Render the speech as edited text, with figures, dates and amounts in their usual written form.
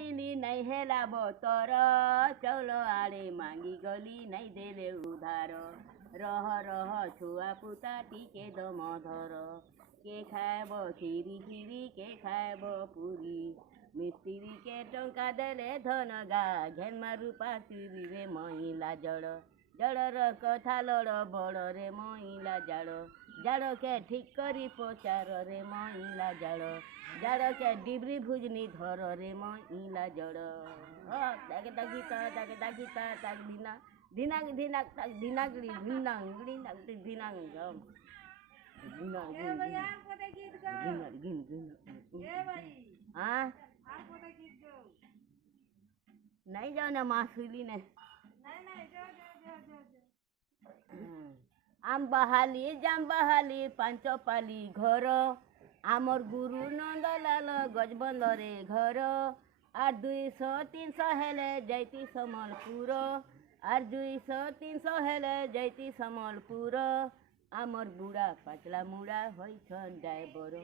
कइली नहीं हेला बतर चौल आड़े मांगी गली नहीं देले उधार रह रह छुआ पुता टिके दम धर के खाएब खीरी खीरी के खाएब पुरी मिस्त्री के टंका देले धन गा घेनमा रूपा चुरी रे महिला जड़ जड़र कथा लड़ बड़ रे महिला जाड़ जाड़ के ठीक करी पचार रे महिला जाड़ जाड़ के डिबरी भुजनी धर रे महिला जड़ दागे दागिता ताग दिना दिनाग दिनाग ताग दिनागड़ी दिनांगड़ी नागड़ी दिनांगम हाँ नहीं जाओ ना मासूली ने आम बहाली जाम बहाली पांच पाली घर आमर गुरु नंदलाल गजबंद रे घर आर 200-300 हेले जैती समलपुर आर 200-300 हेले जैती समलपुर आमर बुढ़ा पतला मुड़ा होई छन जाय बरो